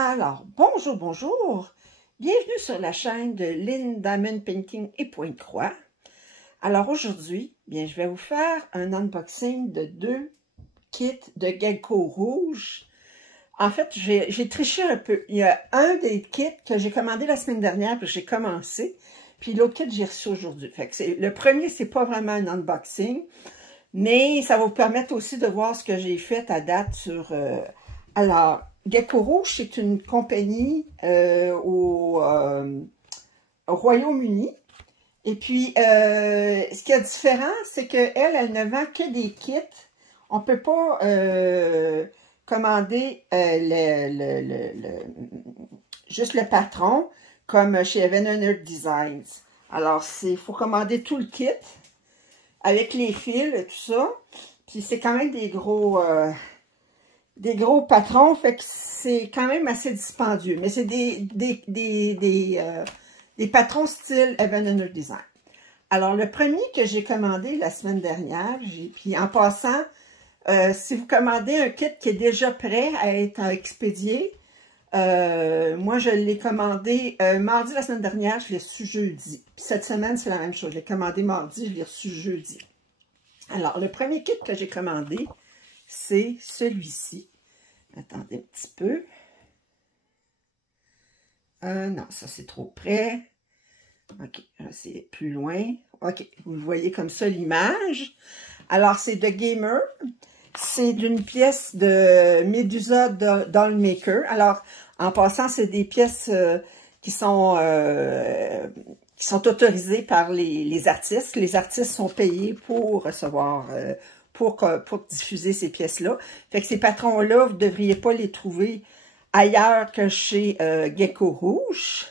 Alors, bonjour, bonjour! Bienvenue sur la chaîne de Lynn Diamond Painting et Pointe-Croix. Alors aujourd'hui, bien, je vais vous faire un unboxing de deux kits de gecko rouge. En fait, j'ai triché un peu. Il y a un des kits que j'ai commandé la semaine dernière, puis j'ai commencé. Puis l'autre kit, j'ai reçu aujourd'hui. Fait que le premier, c'est pas vraiment un unboxing, mais ça va vous permettre aussi de voir ce que j'ai fait à date sur... Alors, Gecko Rouge, c'est une compagnie au Royaume-Uni. Et puis, ce qui est différent, c'est qu'elle ne vend que des kits. On ne peut pas commander juste le patron, comme chez Evan Designs. Alors, il faut commander tout le kit, avec les fils et tout ça. Puis, c'est quand même des gros patrons, fait que c'est quand même assez dispendieux. Mais c'est des patrons style Evan Design. Alors, le premier que j'ai commandé la semaine dernière, puis en passant, si vous commandez un kit qui est déjà prêt à être expédié, moi, je l'ai commandé mardi la semaine dernière, je l'ai reçu jeudi. Puis cette semaine, c'est la même chose. Je l'ai commandé mardi, je l'ai reçu jeudi. Alors, le premier kit que j'ai commandé, c'est celui-ci. Attendez un petit peu. Non, ça c'est trop près. OK, c'est plus loin. OK, vous le voyez comme ça l'image. Alors, c'est de Gamer. C'est d'une pièce de Medusa Dollmaker. Alors, en passant, c'est des pièces qui sont autorisées par les artistes. Les artistes sont payés pour recevoir, pour diffuser ces pièces-là. Fait que ces patrons-là, vous ne devriez pas les trouver ailleurs que chez Gecko Rouge.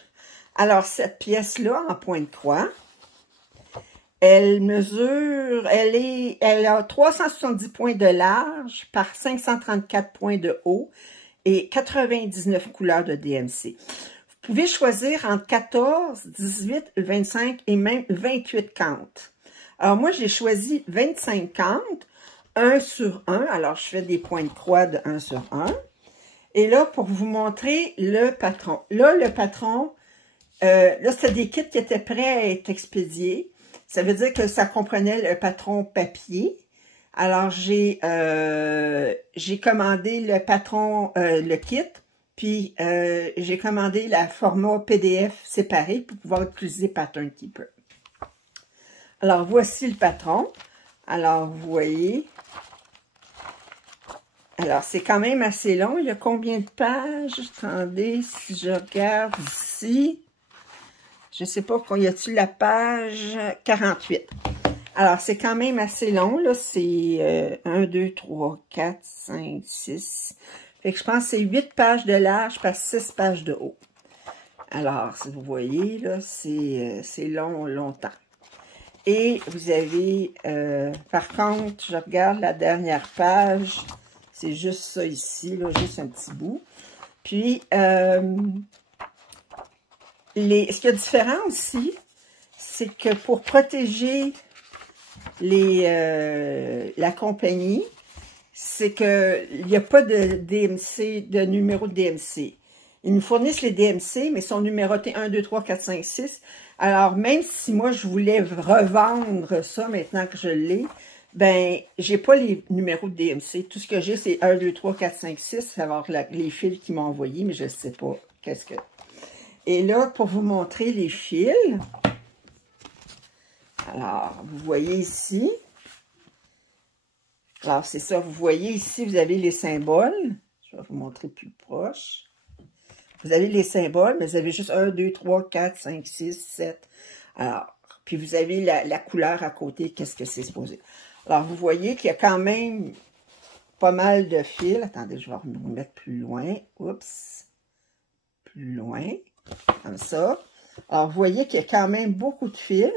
Alors, cette pièce-là, en pointe-croix, elle a 370 points de large par 534 points de haut et 99 couleurs de DMC. Vous pouvez choisir entre 14, 18, 25 et même 28 cantes. Alors, moi, j'ai choisi 25 cantes, 1 sur 1. Alors, je fais des points de croix de 1 sur 1. Et là, pour vous montrer le patron. Là, le patron, là, c'était des kits qui étaient prêts à être expédiés. Ça veut dire que ça comprenait le patron papier. Alors, j'ai commandé le patron, le kit, puis j'ai commandé la format PDF séparé pour pouvoir utiliser Pattern Keeper. Alors, voici le patron. Alors, vous voyez. Alors, c'est quand même assez long. Il y a combien de pages? Attendez, si je regarde ici. Je ne sais pas, y a-t-il la page 48? Alors, c'est quand même assez long, là. C'est 1, 2, 3, 4, 5, 6. Fait que je pense que c'est 8 pages de large par 6 pages de haut. Alors, si vous voyez, là, c'est long, longtemps. Et vous avez, par contre, je regarde la dernière page. C'est juste ça ici, là, juste un petit bout. Puis, ce qui est différent aussi, c'est que pour protéger la compagnie, c'est qu'il n'y a pas de DMC, de numéro de DMC. Ils nous fournissent les DMC, mais ils sont numérotés 1, 2, 3, 4, 5, 6. Alors, même si moi, je voulais revendre ça maintenant que je l'ai, ben, j'ai pas les numéros de DMC. Tout ce que j'ai, c'est 1, 2, 3, 4, 5, 6. Ça va avoir les fils qu'ils m'ont envoyés, mais je ne sais pas qu'est-ce que... Et là, pour vous montrer les fils, alors, vous voyez ici, alors c'est ça, vous voyez ici, vous avez les symboles, je vais vous montrer plus proche. Vous avez les symboles, mais vous avez juste 1, 2, 3, 4, 5, 6, 7. Alors, puis vous avez la couleur à côté, qu'est-ce que c'est supposé. Alors, vous voyez qu'il y a quand même pas mal de fils. Attendez, je vais vous mettre plus loin. Oups. Plus loin. Comme ça. Alors, vous voyez qu'il y a quand même beaucoup de fils.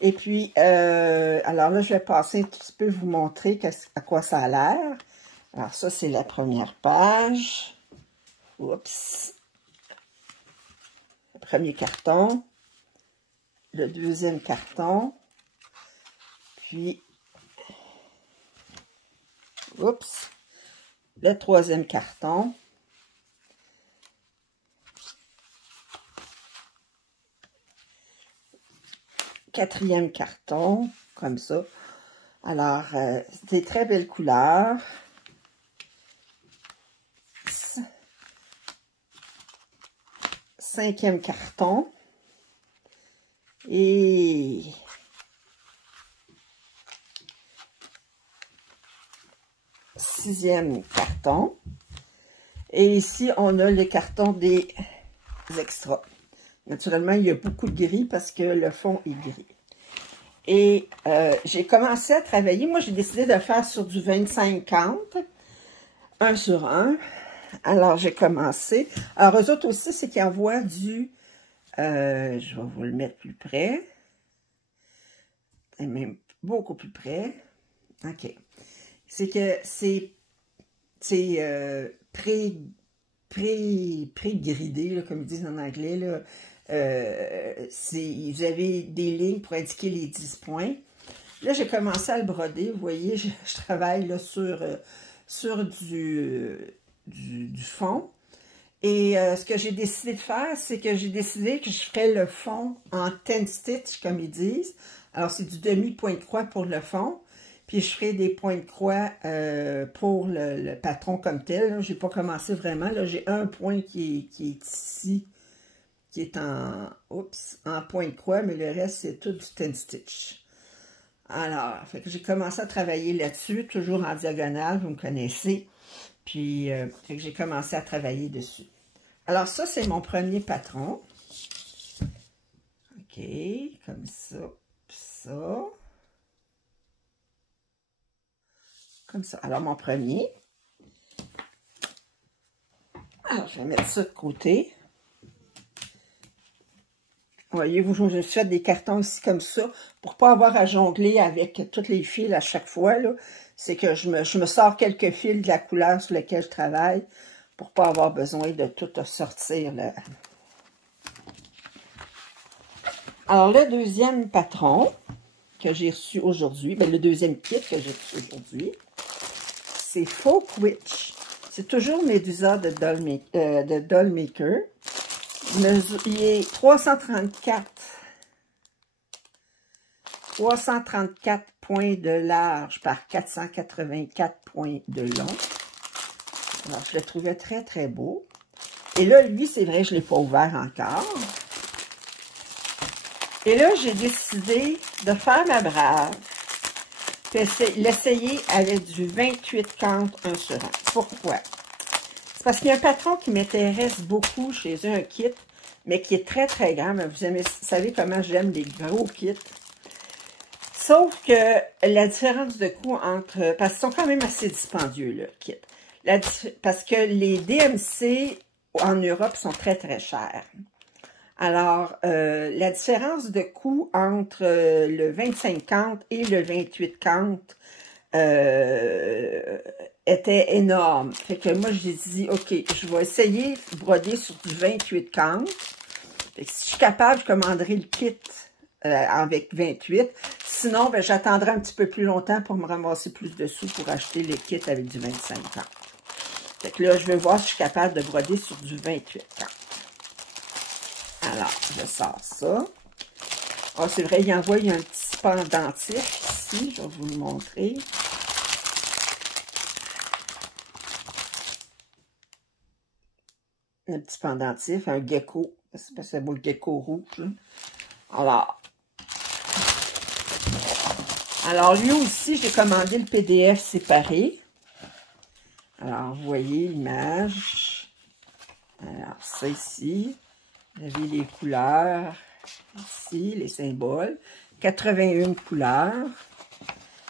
Et puis, alors là, je vais passer un petit peu vous montrer à quoi ça a l'air. Alors, ça, c'est la première page. Oups. Le premier carton. Le deuxième carton. Puis, oups. Le troisième carton. 4e carton, comme ça. Alors, c'est des très belles couleurs. 5e carton. Et 6e carton. Et ici, on a le carton des extras. Naturellement, il y a beaucoup de gris parce que le fond est gris. Et j'ai commencé à travailler. Moi, j'ai décidé de faire sur du 25-50, 1 sur 1. Alors, j'ai commencé. Alors, eux autres aussi, c'est qu'ils envoient du... je vais vous le mettre plus près. Et même beaucoup plus près. OK. C'est que c'est pré-gridé, comme ils disent en anglais. Là. Vous avez des lignes pour indiquer les 10 points. Là, j'ai commencé à le broder. Vous voyez, je travaille là, sur du fond. Et ce que j'ai décidé de faire, c'est que j'ai décidé que je ferais le fond en 10 stitch, comme ils disent. Alors, c'est du demi-point de croix pour le fond. Puis, je ferai des points de croix pour le patron comme tel. Je n'ai pas commencé vraiment. J'ai un point qui est ici, qui est en point de croix, mais le reste, c'est tout du 10 stitch. Alors, fait que j'ai commencé à travailler là-dessus, toujours en diagonale, vous me connaissez. Puis, fait que j'ai commencé à travailler dessus. Alors, ça, c'est mon premier patron. OK, comme ça, ça. Comme ça. Alors, mon premier. Alors, je vais mettre ça de côté. Voyez-vous, je me suis fait des cartons aussi comme ça pour ne pas avoir à jongler avec toutes les fils à chaque fois. C'est que je me sors quelques fils de la couleur sur laquelle je travaille pour ne pas avoir besoin de tout sortir. Là. Alors, le deuxième patron que j'ai reçu aujourd'hui, le deuxième kit que j'ai reçu aujourd'hui, c'est Folk Witch. C'est toujours Medusa de Dollmaker. Il est 334 points de large par 484 points de long. Alors, je le trouvais très, très beau. Et là, lui, c'est vrai, je ne l'ai pas ouvert encore. Et là, j'ai décidé de faire ma brave. L'essayer avec du 28-40 1 sur 1. Pourquoi? C'est parce qu'il y a un patron qui m'intéresse beaucoup chez eux, un kit, mais qui est très, très grand. Mais vous savez comment j'aime les gros kits. Sauf que la différence de coût entre... Parce qu'ils sont quand même assez dispendieux, le kit. Parce que les DMC en Europe sont très, très chers. Alors, la différence de coût entre le 25-50 et le 28-50 était énorme. Fait que moi, j'ai dit, OK, je vais essayer de broder sur du 28-50. Fait que si je suis capable, je commanderai le kit avec 28. Sinon, ben, j'attendrai un petit peu plus longtemps pour me ramasser plus de sous pour acheter le kit avec du 25-50. Fait que là, je vais voir si je suis capable de broder sur du 28-50. Alors, je sors ça. Oh, c'est vrai, il y a un petit pendentif ici. Je vais vous le montrer. Un petit pendentif, un gecko. C'est parce que c'est beau le gecko rouge. Là. Alors, lui aussi, j'ai commandé le PDF séparé. Alors, vous voyez l'image. Alors, ça ici. Vous avez les couleurs. Ici, les symboles. 81 couleurs.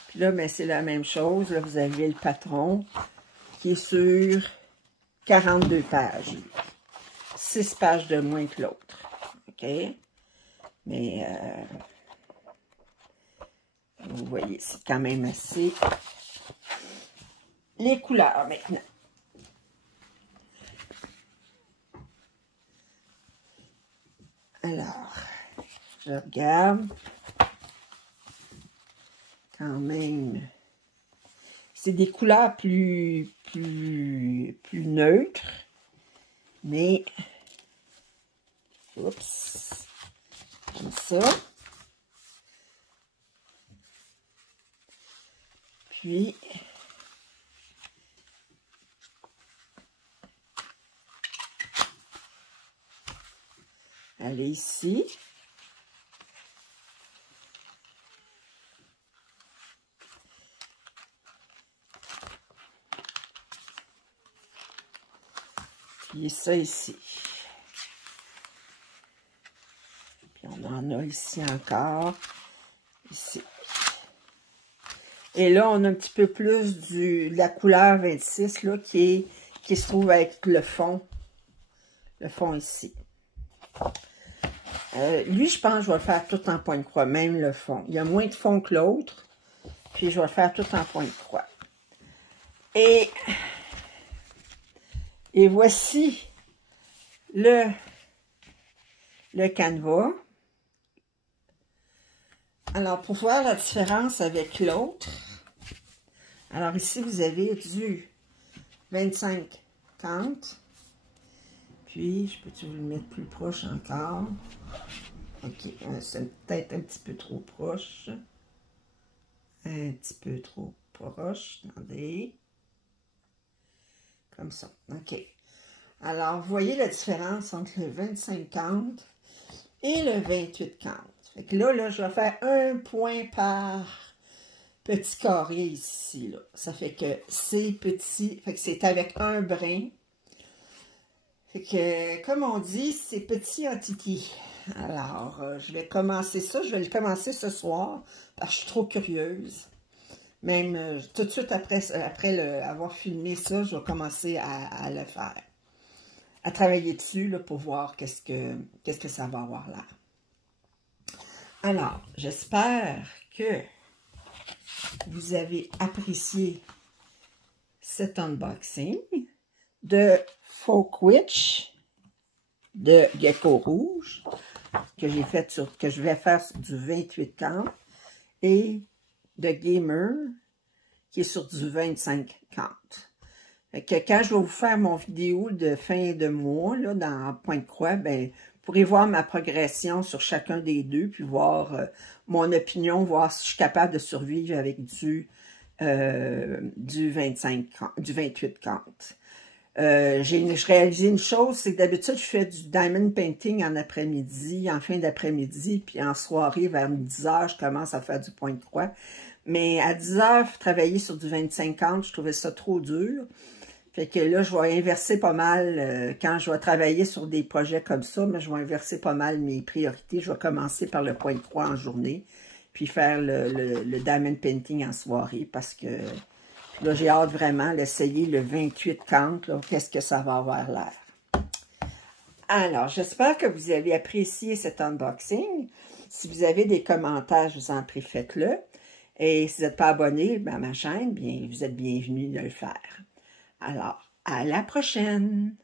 Puis là, ben, c'est la même chose. Là, vous avez le patron qui est sur 42 pages. 6 pages de moins que l'autre. OK? Mais, vous voyez, c'est quand même assez... Les couleurs, maintenant. Alors, je regarde. Quand même. C'est des couleurs plus neutres. Mais, oups, comme ça. Puis, aller ici. Puis ça ici. Puis on en a ici encore. Ici. Et là, on a un petit peu plus de la couleur 26 là, qui se trouve avec le fond. Le fond ici. Lui, je pense que je vais le faire tout en point de croix, même le fond. Il y a moins de fond que l'autre. Puis je vais le faire tout en point de croix. Et voici le canevas. Alors, pour voir la différence avec l'autre, alors ici, vous avez du 25-30. Puis, je peux-tu vous le mettre plus proche encore? OK, c'est peut-être un petit peu trop proche. Un petit peu trop proche. Attendez. Comme ça. OK. Alors, vous voyez la différence entre le 25-40 et le 28-40. Fait que là, je vais faire un point par petit carré ici, là. Ça fait que c'est petit. Fait que c'est avec un brin. Fait que, comme on dit, c'est petit en titi. Alors, je vais commencer ça. Je vais le commencer ce soir parce que je suis trop curieuse. Même tout de suite après avoir filmé ça, je vais commencer à le faire. À travailler dessus là, pour voir qu'est-ce que ça va avoir l'air. Alors, j'espère que vous avez apprécié cet unboxing de Folk Witch de Gecko Rouge que j'ai fait que je vais faire sur du 28-40 et de Gamer qui est sur du 25-40. Que quand je vais vous faire mon vidéo de fin de mois, là, dans Point de Croix, ben, vous pourrez voir ma progression sur chacun des deux, puis voir mon opinion, voir si je suis capable de survivre avec du 28-40. J'ai réalisé une chose, c'est que d'habitude, je fais du diamond painting en après-midi, en fin d'après-midi, puis en soirée, vers 10 h, je commence à faire du point de croix. Mais à 10 h, travailler sur du 25-40, je trouvais ça trop dur. Fait que là, je vais inverser pas mal, quand je vais travailler sur des projets comme ça, mais je vais inverser pas mal mes priorités. Je vais commencer par le point de croix en journée, puis faire le diamond painting en soirée, parce que là, j'ai hâte vraiment d'essayer le 28-40, qu'est-ce que ça va avoir l'air. Alors, j'espère que vous avez apprécié cet unboxing. Si vous avez des commentaires, je vous en prie, faites-le. Et si vous n'êtes pas abonné à ma chaîne, bien, vous êtes bienvenus de le faire. Alors, à la prochaine!